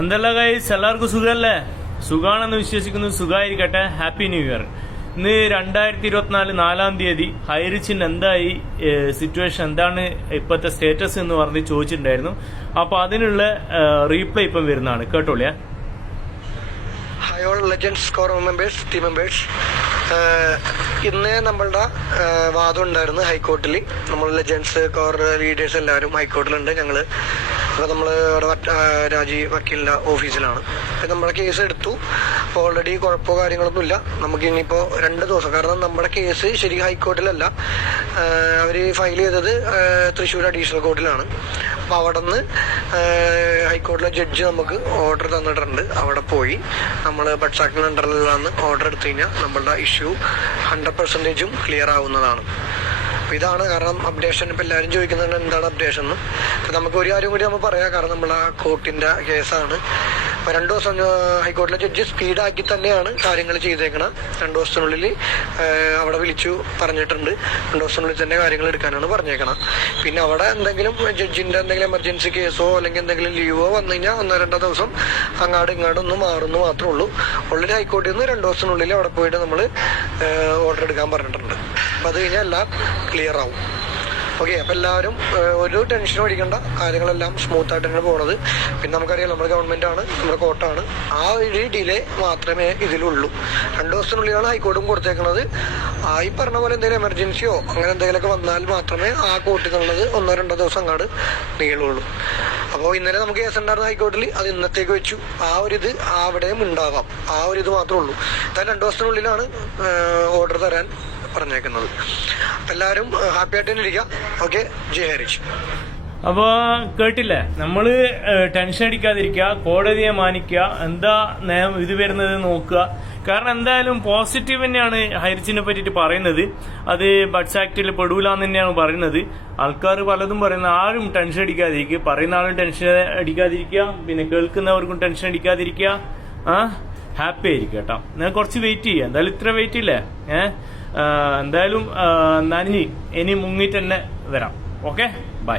എന്തല്ല ഗൈസ് എല്ലാവർക്കും സുഖമല്ലേ സുഖാണെന്ന് വിശ്വസിക്കുന്നു സുഖമായിരിക്കട്ടെ ഹാപ്പി ന്യൂ ഇയർ ഇന്ന് രണ്ടായിരത്തി ഇരുപത്തിനാല് നാലാം തീയതി ഹൈറിച്ചിന് എന്തായി സിറ്റുവേഷൻ എന്താണ് ഇപ്പോഴത്തെ സ്റ്റേറ്റസ് എന്ന് പറഞ്ഞ് ചോദിച്ചിട്ടുണ്ടായിരുന്നു. അപ്പൊ അതിനുള്ള റീപ്ലൈ ഇപ്പം വരുന്നതാണ്. കേട്ടോളിയാ? Hi all legends core members team members ഇന്ന് നമ്മളുടെ വാദം ഉണ്ടായിരുന്നു ഹൈക്കോർട്ടിൽ നമ്മൾ ലെജൻസ് കോർ ലീഡേഴ്സ് എല്ലാവരും ഹൈക്കോർട്ടിലുണ്ട്. ഞങ്ങൾ അപ്പോൾ നമ്മൾ രാജി വക്കീലിന്റെ ഓഫീസിലാണ്. അപ്പം നമ്മുടെ കേസ് എടുത്തു. അപ്പോൾ ഓൾറെഡി കുഴപ്പമോ കാര്യങ്ങളൊന്നും ഇല്ല. നമുക്ക് ഇനിയിപ്പോൾ രണ്ട് ദിവസം. കാരണം നമ്മുടെ കേസ് ശരി ഹൈക്കോർട്ടിലല്ല. അവർ ഫയൽ ചെയ്തത് തൃശ്ശൂർ അഡീഷണൽ കോർട്ടിലാണ് അപ്പോൾ അവിടെ നിന്ന് ഹൈക്കോടതിയിലെ ജഡ്ജ് നമുക്ക് ഓർഡർ തന്നിട്ടുണ്ട്. അവിടെ പോയി. നമ്മൾ ബഡ്സ് അണ്ടറിലാണ് ഓർഡർ എടുത്തു കഴിഞ്ഞാൽ നമ്മളുടെ ഇഷ്യൂ ഹൺഡ്രഡ് പെർസെന്റേജും ക്ലിയർ ആവുന്നതാണ്. അപ്പോൾ ഇതാണ് കാരണം അപ്ഡേഷൻ ഇപ്പൊ എല്ലാവരും ചോദിക്കുന്നുണ്ട് എന്താണ് അപ്ഡേഷൻ എന്ന്. നമുക്ക് ഒരു കാര്യം കൂടി നമ്മൾ പറയാം. കാരണം നമ്മളാ കോർട്ടിന്റെ കേസാണ് രണ്ട് ദിവസം ഹൈക്കോടതിയിലെ ജഡ്ജി സ്പീഡാക്കി തന്നെയാണ് കാര്യങ്ങൾ ചെയ്തേക്കണം. രണ്ടു ദിവസത്തിനുള്ളിൽ അവിടെ വിളിച്ചു പറഞ്ഞിട്ടുണ്ട്. രണ്ടു ദിവസത്തിനുള്ളിൽ തന്നെ കാര്യങ്ങൾ എടുക്കാനാണ് പറഞ്ഞേക്കണം. പിന്നെ അവിടെ എന്തെങ്കിലും ജഡ്ജിന്റെ എന്തെങ്കിലും എമർജൻസി കേസോ അല്ലെങ്കിൽ എന്തെങ്കിലും ലീവോ വന്നു കഴിഞ്ഞാൽ ഒന്നോ രണ്ടോ ദിവസം അങ്ങാടും ഇങ്ങാടും ഒന്ന് മാറുന്നു മാത്രമേ ഉള്ളൂ. ഉള്ളിൽ ഹൈക്കോടതിയിൽ നിന്ന് രണ്ടു ദിവസത്തിനുള്ളിൽ അവിടെ പോയിട്ട് നമ്മൾ ഓർഡർ എടുക്കാൻ പറഞ്ഞിട്ടുണ്ട്. അപ്പം അത് കഴിഞ്ഞാൽ എല്ലാം ക്ലിയർ ആവും. ഓക്കെ അപ്പൊ എല്ലാവരും ഒരു ടെൻഷനും അടിക്കേണ്ട. കാര്യങ്ങളെല്ലാം സ്മൂത്ത് ആയിട്ട് തന്നെ പോണത്. പിന്നെ നമുക്കറിയാം നമ്മുടെ ഗവൺമെന്റ് ആണ് നമ്മുടെ കോർട്ടാണ് ആ ഒരു ഡിലേ മാത്രമേ ഇതിലുള്ളൂ. രണ്ട് ദിവസത്തിനുള്ളിലാണ് ഹൈക്കോർട്ടും കൊടുത്തേക്കുന്നത് ഈ പറഞ്ഞ പോലെ എന്തെങ്കിലും എമർജൻസിയോ അങ്ങനെ എന്തെങ്കിലുമൊക്കെ വന്നാൽ മാത്രമേ ആ കോർട്ടിൽ നിന്നുള്ളത് ഒന്നോ രണ്ടോ ദിവസം അങ്ങാട് നീളുള്ളൂ. അപ്പോൾ ഇന്നലെ നമുക്ക് കേസ് ഉണ്ടായിരുന്ന ഹൈക്കോർട്ടിൽ അത് ഇന്നത്തേക്ക് വെച്ചു. ആ ഒരു ഇത് അവിടെയും ഉണ്ടാവാം. ആ ഒരു ഇത് മാത്രമേ ഉള്ളൂ. എന്നാൽ രണ്ട് ദിവസത്തിനുള്ളിലാണ് ഓർഡർ തരാൻ പറഞ്ഞേക്കുന്നത്. എല്ലാവരും ഹാപ്പി ആയിട്ട് തന്നെ ഇരിക്കുക ഓക്കെ ജയ് ഹരിച്ച് അപ്പൊ കേട്ടില്ലേ? നമ്മൾ ഏഹ്, ടെൻഷൻ അടിക്കാതിരിക്കുക കോടതിയെ മാനിക്കുക എന്താ നിയമം ഇത് വരുന്നത് നോക്കുക. കാരണം എന്തായാലും പോസിറ്റീവ് തന്നെയാണ് ഹരിച്ചിനെ പറ്റിയിട്ട് പറയുന്നത്. അത് ബഡ്സ് ആക്ടിൽ പെടൂലെന്ന് തന്നെയാണ് പറയുന്നത്. ആൾക്കാർ പലതും പറയുന്നത് ആരും ടെൻഷൻ അടിക്കാതിരിക്കുക. പറയുന്ന ആളും ടെൻഷൻ അടിക്കാതിരിക്കുക. പിന്നെ കേൾക്കുന്നവർക്കും ടെൻഷൻ അടിക്കാതിരിക്കുക. ആ ഹാപ്പി ആയിരിക്കും കേട്ടോ. ഞാൻ കുറച്ച് വെയിറ്റ് ചെയ്യാം. എന്തായാലും ഇത്ര വെയിറ്റ് ഇല്ലേ? ഏഹ് എന്തായാലും നനഞ്ഞ് ഇനി മുങ്ങിട്ട് തന്നെ വരാം. ഓക്കെ? ബൈ.